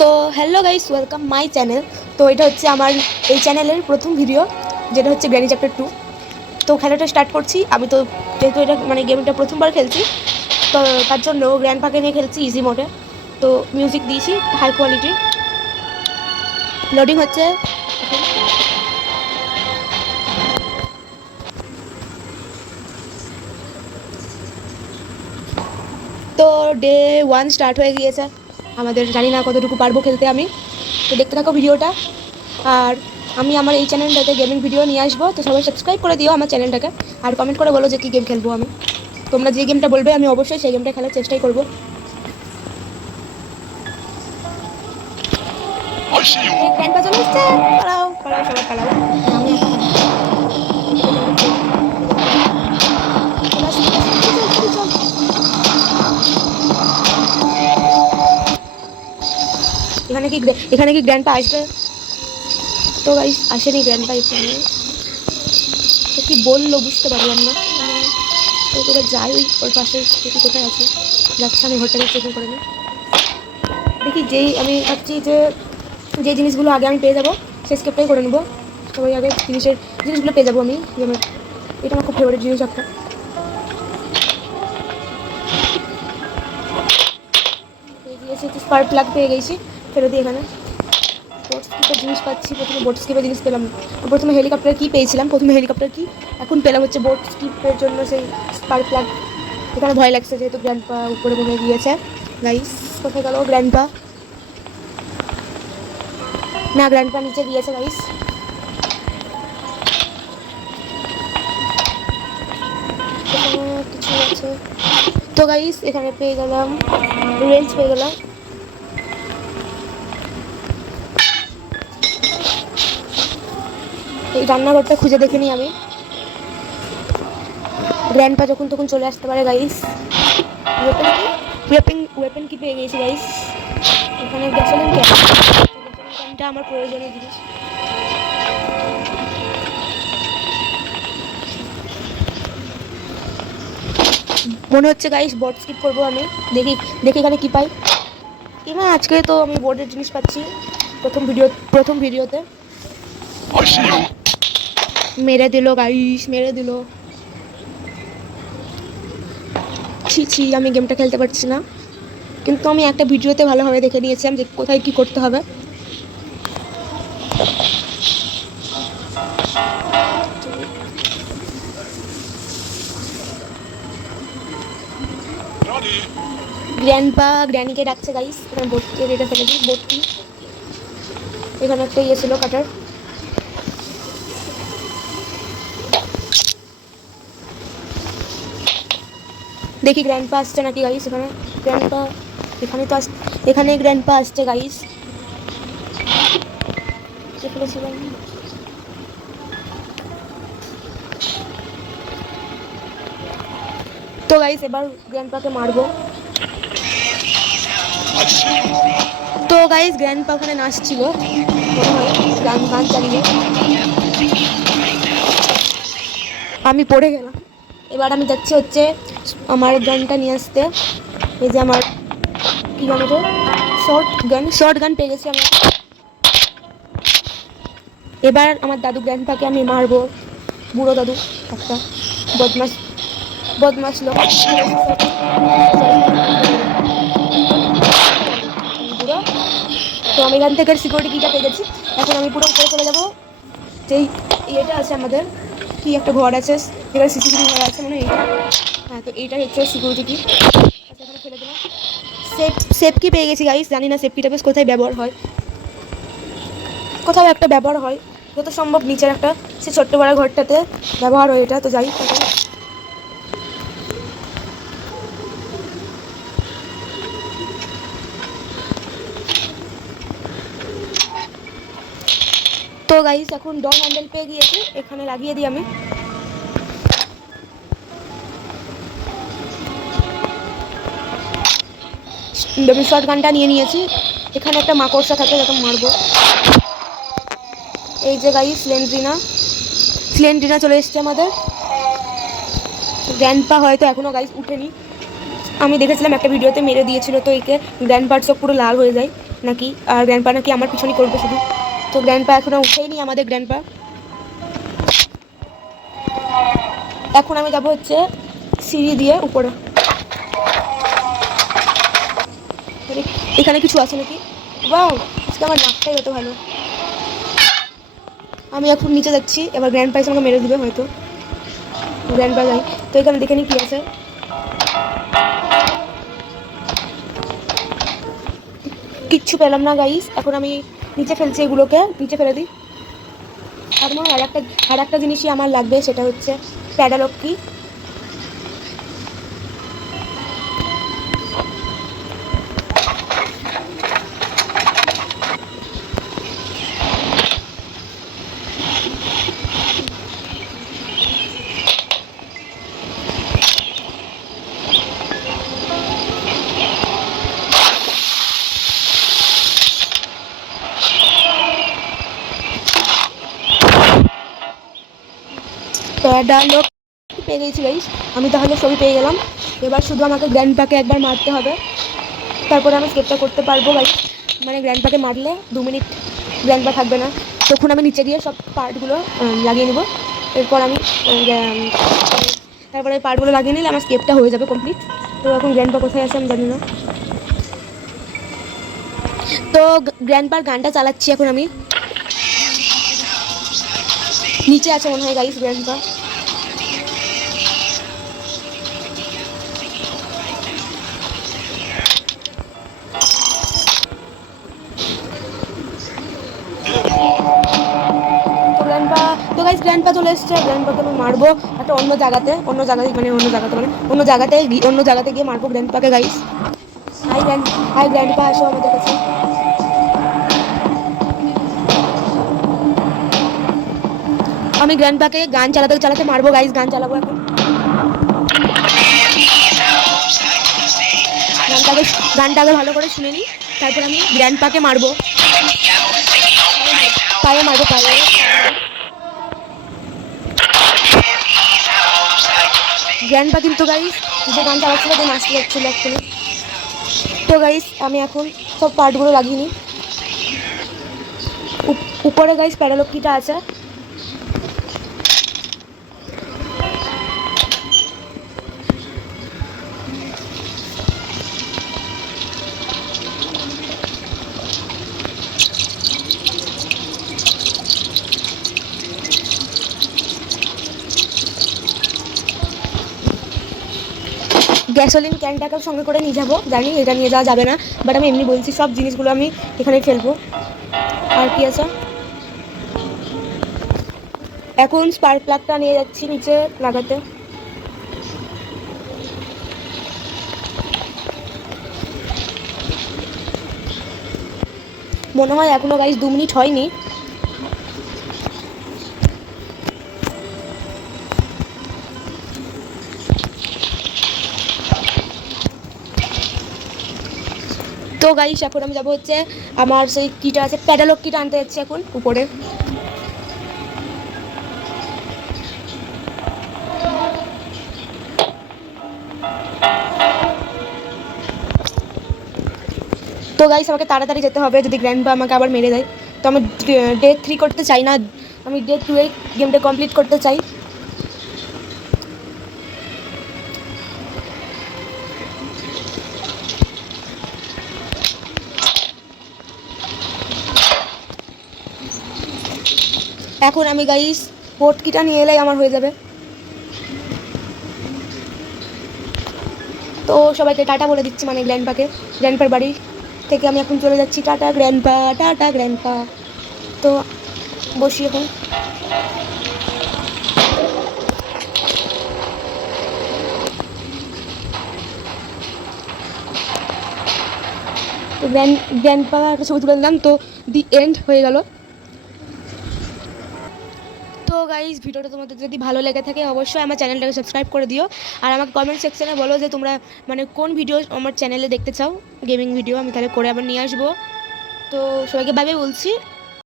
তো hello guys, welcome my channel. তো এটা হচ্ছে আমার এই চ্যানেলের প্রথম ভিডিও, যেটা হচ্ছে গ্র্যানি চ্যাপ্টার 2। তো খেলাটা স্টার্ট করছি আমি। তো যেহেতু এটা গেমটা প্রথমবার খেলছি, তো তার জন্য গ্র্যান্ডপাকে নিয়ে খেলছি ইজি মোডে। তো মিউজিক দিয়েছি হাই কোয়ালিটি, লোডিং হচ্ছে। তো ডে 1 স্টার্ট হয়ে গিয়েছে আমাদের। জানি না কতটুকু পারবো খেলতে আমি। তো দেখতে থাকো ভিডিওটা। আর আমি আমার এই চ্যানেলটাতে গেমিং ভিডিও নিয়ে আসবো, তো সবাই সাবস্ক্রাইব করে দিও আমার চ্যানেলটাকে। আর কমেন্ট করে বলো যে কী গেম খেলবো আমি। তোমরা যে গেমটা বলবে আমি অবশ্যই সেই গেমটা খেলার চেষ্টাই করবো। চলে এসছে, পালাও পালাও সবাই পালাও। আমি এখানে কি গ্র্যান্ডপা আসবে? তো গাইস আসেনি গ্র্যান্ডপা এখানে। তো কি বললো বুঝতে পারলাম না। তো তোরা যাই ওর পাশের দেখি কোথায় আছে। যাচ্ছে, আমি হোটেলে চেকিং করে নিই। দেখি আমি ভাবছি যে জিনিসগুলো আগে আমি পেয়ে যাবো সেই স্কেপটাই করে নেবো। সবাই আগে জিনিসগুলো পেয়ে যাবো আমি। যেমন এটা আমার খুব ফেভারিট জিনিস একটা। স্পার্ক প্লাগ পেয়ে গেছি, ফেলে দিই এখানে। বোট স্কিপের জিনিস পাচ্ছি, প্রথমে বোট স্কিপের জিনিস পেলাম। প্রথমে হেলিকপ্টার কি পেয়েছিলাম, এখন পেলাম হচ্ছে বোট স্কিপের জন্য সেই স্পার্ক প্লাগ। এখানে ভয় লাগছে যেহেতু গ্র্যান্ডপা উপরে মনে গিয়েছে। গাইস কোথায় গেল গ্র্যান্ডপা? না, গ্র্যান্ডপা নিচে গিয়েছে গাইস। কিছু আছে তো গাইস, এখানে পেয়ে গেলাম রেঞ্জ, পেয়ে গেলাম। এই রান্নাঘরটা খুঁজে দেখিনি আমি। গ্র্যান্ডপা যখন তখন চলে আসতে পারে গাইস। ওয়েপেন কি পেয়ে গেছি গাইস। এখানে গ্যাসোলিন ক্যানটা আমার প্রয়োজনীয় জিনিস। মনে হচ্ছে গাইস বোট স্কিপ করবো আমি। দেখি এখানে কি পাই। না, আজকে তো আমি বোর্ডের জিনিস পাচ্ছি প্রথম ভিডিওতে। মেরে দিল গাইস, মেরে দিল। ছি, আমি গেমটা খেলতে পারছি না। কিন্তু আমি একটা ভিডিওতে ভালোভাবে দেখে নিয়েছিলাম যে কোথায় কি করতে হবে। গ্র্যানিকে ডাকছে গাইস। এখানে বোটকে রেটে ফেলে দিই। বোটটি এখানে একটা ইয়ে ছিল কাটার। দেখি গ্র্যান্ডপা আসছে নাকি গাইস। এখানে গ্র্যান্ডপা আসছে গাইস। তো গাইস এবার গ্র্যান্ডপাকে মারবো। তো গাইস গ্র্যান্ডপা ওখানে নাচছিল গান চালিয়ে। আমি পড়ে গেলাম। এবার আমি যাচ্ছি হচ্ছে আমার গানটা নিয়ে আসতে। এই যে আমার কি গান, এটা শর্ট গান পেয়ে গেছি আমি। এবার আমার দাদু গ্র্যান্ডপাকে আমি মারবো। বুড়ো দাদু একটা বদমাস লোক। তো আমি এখান থেকে সিকিউরিটি কিটা পেয়ে গেছি। এখন আমি পুরো উপরে চলে যাবো। যেই ইয়েটা আছে আমাদের, কি একটা ঘর আছে যেখানে সিসিটিভি ঘর আছে মনে হয় এইটা। হ্যাঁ, তো এইটা হচ্ছে সিকিউরিটি কি। এখানে ফেলে দিলাম। সেফ কি পেয়ে গেছি গাইস। জানি না সেফ কিটা বেশ কোথায় ব্যবহার হয়, কোথাও একটা ব্যবহার হয় যত সম্ভব নিচের একটা সে ছোট্ট বড় ঘরটাতে ব্যবহার হয় এটা। তো যাই, তো গাইস এখন ডং হ্যান্ডেল পেয়ে গিয়েছি, এখানে লাগিয়ে দিই আমি। শর্ট গানটা নিয়ে নিয়েছি। এখানে একটা মাকড়সা থাকে যখন মারবো। এই যে গাইস স্লেন্ড্রিনা চলে এসছে আমাদের। গ্র্যান্ডপা হয়তো এখনো গাইস উঠেনি। আমি দেখেছিলাম একটা ভিডিওতে মেরে দিয়েছিল, তো একে গ্র্যান্ডপার সব পুরো লাল হয়ে যায়। নাকি, আর গ্র্যান্ডপা নাকি আমার পিছনই করবে শুধু। তো গ্র্যান্ডপা এখনও উঠেইনি আমাদের গ্র্যান্ডপা। এখন আমি যাবো হচ্ছে সিঁড়ি দিয়ে উপরে। এখানে কিছু আছে নাকি? বাহ, আজকে আমার নাকটাই হতো ভালো। আমি এখন নিচে যাচ্ছি, এবার গ্র্যান্ডপা এসে আমাকে মেরে দিবে হয়তো। গ্র্যান্ডপা যাই তো, এখানে দেখে নি কি আছে। কিচ্ছু পেলাম না গাইস। এখন আমি নিচে ফেলছি, এগুলোকে নিচে ফেলে দিই। আর মনে হয় আর একটা জিনিসই আমার লাগবে, সেটা হচ্ছে প্যাডালক কি। প্যাডালক পেয়ে গেছি গাইস আমি, তাহলে সবই পেয়ে গেলাম। এবার শুধু আমাকে গ্র্যান্ডপাকে একবার মারতে হবে, তারপরে আমি স্কেপটা করতে পারবো গাইস। মানে গ্র্যান্ডপাকে মারলে 2 মিনিট গ্র্যান্ডপা থাকবে না, তখন আমি নিচে গিয়ে সব পার্টগুলো লাগিয়ে নেবো। এরপর আমি তারপরে পার্টগুলো লাগিয়ে নিলে আমার স্কেপটা হয়ে যাবে কমপ্লিট। তো এখন গ্র্যান্ডপা কোথায় আছে আমি জানি না। তো গ্র্যান্ডপার গানটা চালাচ্ছি এখন আমি। নিচে আছে মনে হয় গাইস গ্র্যান্ডপা। তো গাইস গ্র্যান্ডপা চলে এসছে। গ্র্যান্ডপাকে আমি মারবো একটা অন্য জায়গাতে গিয়ে মারবো গ্র্যান্ডপাকে গাইস। হাই গ্র্যান্ডপা, আসো আমাদের কাছে। আমি গ্র্যান্ডপাকে গান চালাতে মারবো গাইস, গান চালাবো এখন। গানটাকে ভালো করে শুনে নিই, তারপর আমি গ্র্যান্ডপাকে মারবো। পায়ে মারবো, পায়ে। গ্র্যান্ডপা কিন্তু গাইস যে গান চালাচ্ছিল যে নাচতে যাচ্ছিল অ্যাকচুয়ালি। তো গাইস আমি এখন সব পার্টগুলো লাগিয়ে নিই। উপরে গাইস প্যাডালকিটা আছে। গ্যাসোলিন ক্যানটাকে সঙ্গে করে নিয়ে যাবো, জানি এটা নিয়ে যাওয়া যাবে না, বাট আমি এমনি বলছি সব জিনিসগুলো আমি এখানে ফেলবো। আর কি আছে, এখন স্পার্ক প্লাগটা নিয়ে যাচ্ছি নিচে লাগাতে। মনে হয় এখনো গাইস 2 মিনিট হয়নি। তো গাইস এখন আমি যাবো হচ্ছে আমার সেই কিটা আছে, প্যাডালক কিটা আনতে যাচ্ছি এখন উপরে। তো গাইস আমাকে তাড়াতাড়ি যেতে হবে, যদি গ্র্যান্ডপা আমাকে আবার মেরে দেয়। তো আমি ডে 3 করতে চাই না, আমি ডে 2 এই গেমটা কমপ্লিট করতে চাই। এখন আমি গাইস পোর্ট কিটা নিয়ে এলেই আমার হয়ে যাবে। তো সবাইকে টাটা বলে দিচ্ছি, মানে গ্র্যান্ডপার বাড়ি থেকে আমি এখন চলে যাচ্ছি। Tata grandpa. তো বসি এখন। তো গ্র্যান্ডপা একটা ছবি তুলে দিলাম, তো দি এন্ড হয়ে গেল। তো গাইজ ভিডিওটা তোমাদের যদি ভালো লেগে থাকে অবশ্যই আমার চ্যানেলটাকে সাবস্ক্রাইব করে দিও। আর আমাকে কমেন্ট সেকশনে বলো যে তোমরা মানে কোন ভিডিও আমার চ্যানেলে দেখতে চাও, গেমিং ভিডিও, আমি তাহলে করে আবার নিয়ে আসবো। তো সবাইকে বাই বাই বলছি।